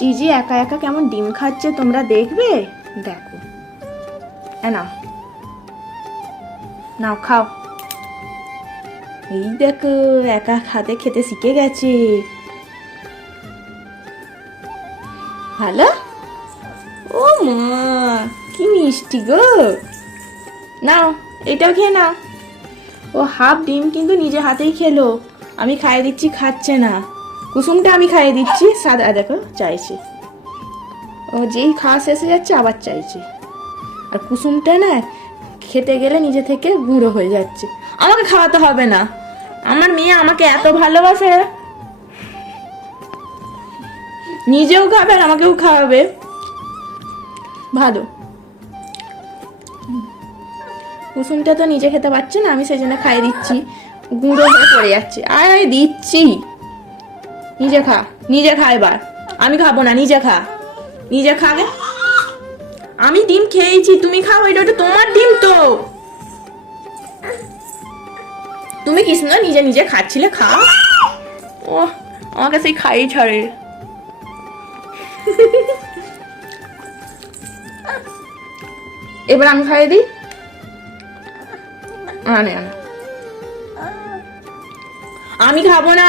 CG একা একা কেমন ডিম খাচ্ছে তোমরা দেখবে? দেখো। নাও। নাও, খাও। এই দেখো, একা খাতে খেতে শিখে গেছে। ভালো? ও মা, কি মিষ্টি গো। নাও, এটাও খেয়ে নাও। ও হাফ ডিম কিন্তু নিজে হাতেই খেলো। আমি খাইয়ে দিচ্ছি, খাচ্ছে না। কুসুমটা আমি খাইয়ে দিচ্ছি। সাদা দেখো, চাইছে। ও, যেই খাওয়া শেষ যাচ্ছে, আবার চাইছে। আর কুসুমটা না, খেতে গেলে নিজে থেকে গুঁড়ো হয়ে যাচ্ছে। আমাকে খাওয়াতে হবে না। আমার মেয়ে আমাকে এত ভালোবাসে। নিজেও খাবে আর আমাকেও খাওয়াবে। ভালো। কুসুমটা তো নিজে খেতে পারছে না, আমি সেই জন্য খাইয়ে দিচ্ছি। গুঁড়ো হয়ে পড়ে যাচ্ছে। আয় আয়, দিচ্ছি। নিজে খা নিজে খা এবার। আমি খাব না, নিজে খা। নিজে খাবে আমি ডিম খেয়েছি, তুমি খাও, এটা ওটা তোমার ডিম তো। তুমি কি সুন্দর নিজে নিজে খাচ্ছিলে, খাও। ও আমাকে সেই খাই ছাড়ে। এবার আমি খাইয়ে দিই। আনে আনে। আমি খাব না।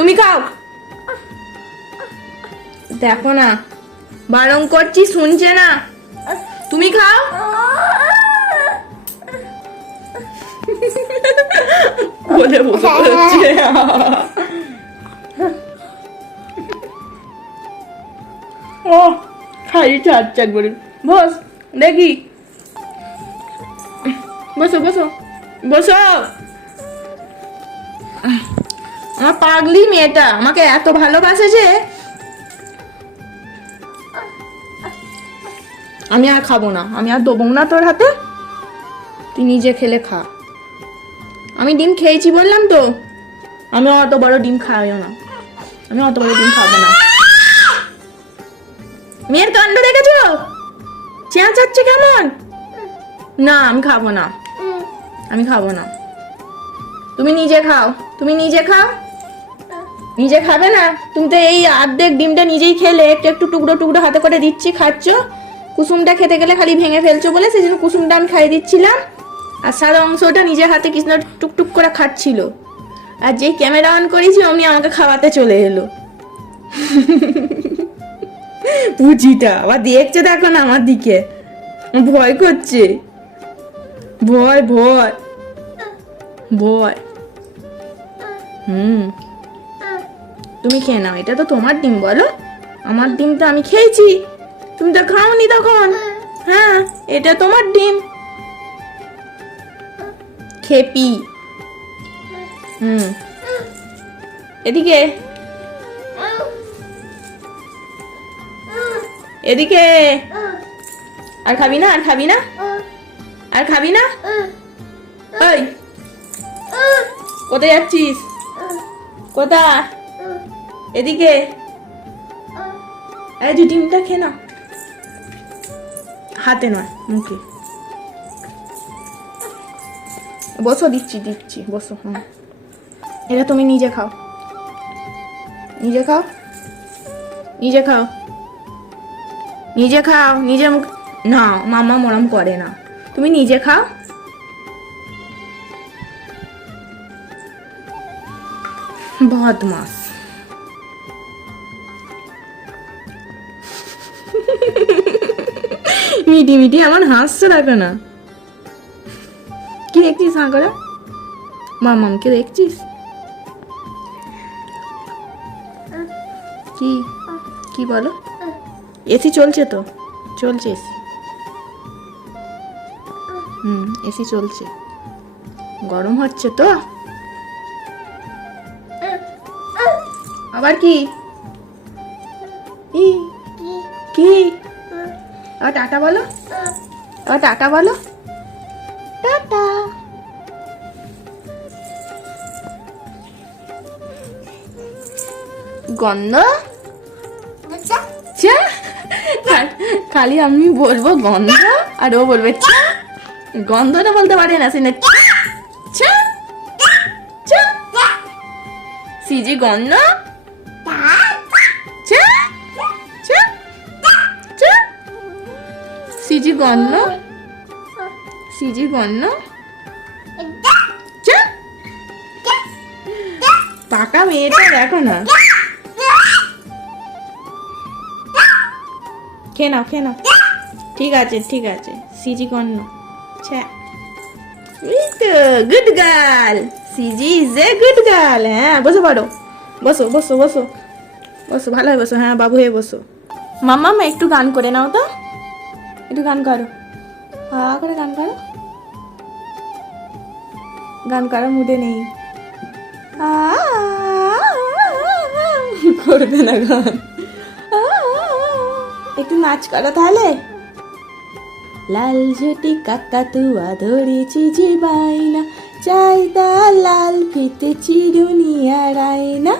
তুমি খাও। দেখো না, বারণ করছি, শুনছে না? তুমি খাও। বলে বসে ও খাই চার চার করে। বস, দেখি। বসো বসো। বসো। আমার পাগলি মেয়েটা আমাকে এত ভালোবাসে যে। আমি আর খাব না আমি আর দেবো না তোর হাতে। তুই নিজে খেলে খা। আমি ডিম খেয়েছি বললাম তো আমি অত বড় ডিম খাইও না। আমি অত বড় ডিম খাব না। মেয়ের কাণ্ড দেখেছ? চেঁচাচ্ছে কেমন? না আমি খাব না। আমি খাব না। তুমি নিজে খাও তুমি নিজে খাও। নিজে খাবে না? তুমি তো এই অর্ধেক ডিমটা নিজেই খেলে, একটু একটু টুকরো টুকরো হাতে করে দিচ্ছি, খাচ্ছ? কুসুমটা খেতে গেলে খালি ভেঙে ফেলছো বলে সেই জন্য কুসুমটা আমি খাইয়ে দিচ্ছিলাম। আর সাদা অংশটা নিজের হাতে কৃষ্ণ টুকটুক করে খাচ্ছিল। আর যেই ক্যামেরা অন করেছি, অমনি আমাকে খাওয়াতে চলে এলো। পুচিটা আবার দেখছে দেখো না আমার দিকে। ভয় করছে। ভয় ভয়। ভয়। হুম। তুমি খেয়ে নাও, এটা তো তোমার ডিম, বলো। আমার ডিম তো আমি খেয়েছি। তুমি তো খাওনি তখন। হ্যাঁ এটা তোমার ডিম। খেপি। হুম। এদিকে। এদিকে। আর খাবি না, আর খাবি না? আর খাবি না? ওই কোথায় যাচ্ছিস? কোথায়? এদিকে। এই যে ডিমটা খেয়ে না হাতে নয় মুখে। বসো দিচ্ছি দিচ্ছি বসো হুম। এটা তুমি নিজে খাও। নিজে খাও? নিজে খাও? নিজে খাও নিজে মুখ না মামা মরম করে না। তুমি নিজে খাও? বদমাস। মিটি মিটি, আমার হাসছে দেখো না। কি দেখছিস হাঁ করে মামামকে দেখছিস? কি? কি বলো? এসি চলছে তো? চলছে এসি হুম, এসি চলছে। গরম হচ্ছে তো? আবার কি? কি? আবার টাটা বলো। আবার টাটা বলো। টাটা। গন্ধ? চা খালি আমি বলব গন্ধ আর ও বলবে চা গন্ধটা বলতে পারে না সিনে চা চা সিজি গন্ধ? সিজি গণ্য? সিজি গণ্য? পাকা মেয়েটা দেখো না। খেয়ে নাও খেয়ে নাও। ঠিক আছে ঠিক আছে। সিজি কর্ণ ছ্যা তো good girl CG is a good girl হ্যাঁ বসে পড়ো বসো বসো বসো। বসো, ভালো হয়ে বসো। হ্যাঁ বাবু হয়ে বসো। মাম্মা একটু গান করে নাও তো। একটু গান করো হা করে গান করো গান করার মুডে নেই করবে না গান একটু নাচ করো তাহলে লাল ঝুটি কাকা তুয়া ধরেছি যে বাইনা চাই তার লাল ফিতে চিরুনি আড়াইনা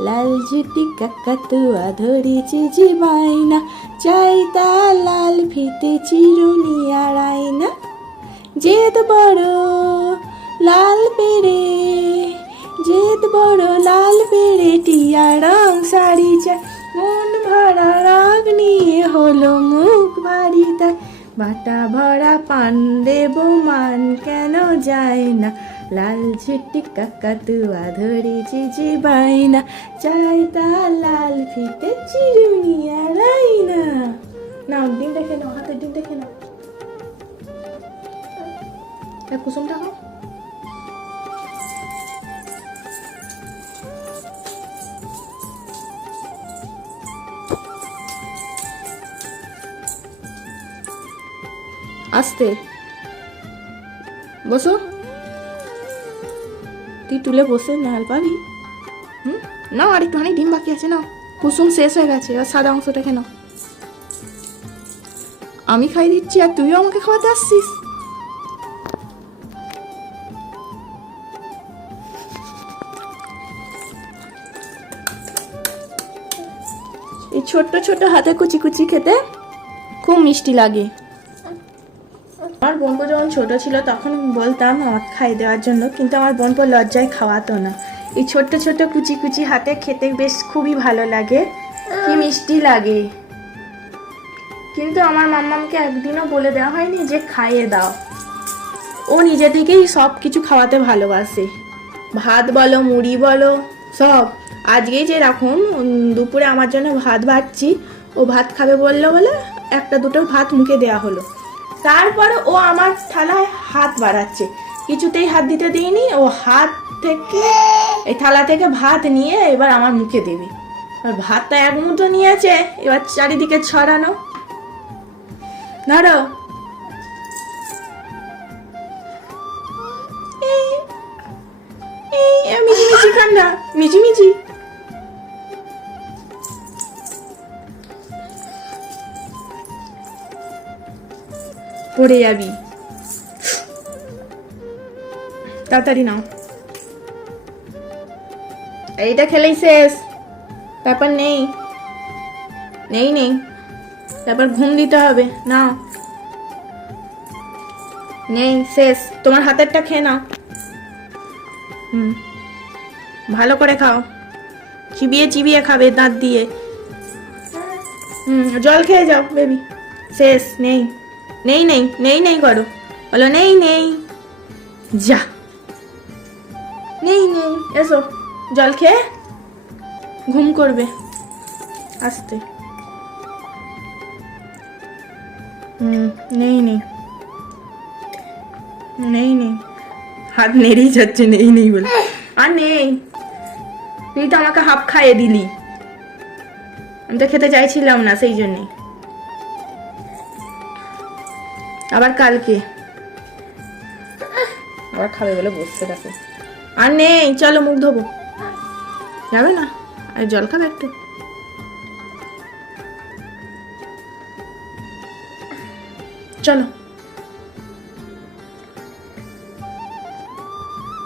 লাল ঝুটি কাকা তুয়া ধরেছি যে বাইনা চাই তার লাল ফিতে চিরুনি আড়াইনা জেদ বড় লাল পেরে জেদ বড় লাল পেরে টিয়া রং শাড়ি চাই মন ভরা রাগ নিয়ে হলো মুখ ভারী বাটা ভরা পান দেব মান কেন যায় না? লাল ঝুটি কাকা তুয়া ধরেছি যে বাইনা চাই তা লাল ফিতে চিরুনি আড়াই না নাও ডিম দেখে নাও হাতের ডিম দেখে নাও কুসুমটা খাও আস্তে বসো তুই তুলে বসে নেহাল পাবি হুম? নাও আর একটুখানি ডিম বাকি আছে, নাও। কুসুম শেষ হয়ে গেছে আর সাদা অংশটা কেন আমি খাই দিচ্ছি আর তুইও আমাকে খাওয়াতে আসছিস। এই ছোট্ট ছোট্ট হাতে কুচি কুচি খেতে খুব মিষ্টি লাগে। আমার বোনপো যখন ছোট ছিল তখন বলতাম, মদ খাই দেওয়ার জন্য। কিন্তু আমার বোনপো লজ্জায় খাওয়াতো না। এই ছোট্ট ছোট্ট কুচি কুচি হাতে খেতে বেশ খুবই ভালো লাগে। কি মিষ্টি লাগে। কিন্তু আমার মাম্মামকে একদিনও বলে দেওয়া হয়নি যে খাইয়ে দাও। ও নিজে থেকেই সব কিছু খাওয়াতে ভালোবাসে। ভাত বলো, মুড়ি বলো, সব। আজকেই যেরকম দুপুরে আমার জন্য ভাত বাড়ছি ও ভাত খাবে বলল বলে একটা দুটো ভাত মুখে দেওয়া হলো। তারপরে ও আমার থালায় হাত বাড়াচ্ছে। কিছুতেই হাত দিতে দিইনি, ও হাত থেকে, এই থালা থেকে ভাত নিয়ে এবার আমার মুখে দেবে। এবার ভাতটা এক মুঠো নিয়েছে, এবার চারিদিকে ছড়ানো। ধরো পড়ে যাবি। তাড়াতাড়ি নাও। এইটা খেলেই শেষ। তারপর নেই। নেই নেই। তারপর ঘুম দিতে হবে। নাও। নেই, শেষ। তোমার হাতেরটা খেয়ে নাও। হুম। ভালো করে খাও। চিবিয়ে চিবিয়ে খাবে দাঁত দিয়ে। হুম, জল খেয়ে যাও, বেবি। শেষ, নেই। নেই নেই নেই নেই করো বলো, নেই নেই। যা। নেই নেই, এসো। জল খেয়ে ঘুম করবে। আসতে। হুম, নেই নেই। নেই নেই। হাত নেড়েই যাচ্ছে, নেই নেই বলে। আর নেই। তুই তো আমাকে হাফ খাইয়ে দিলি। আমি তো খেতে চাইছিলাম না, সেই জন্যে। আবার কালকে? আবার খাবে বলে বসতে দেখো। আর নেই চলো মুখ ধোবো। যাবে না? আর জল খাবে একটু। চলো।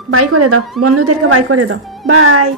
বাই করে দাও বন্ধুদেরকে বাই করে দাও। বাই।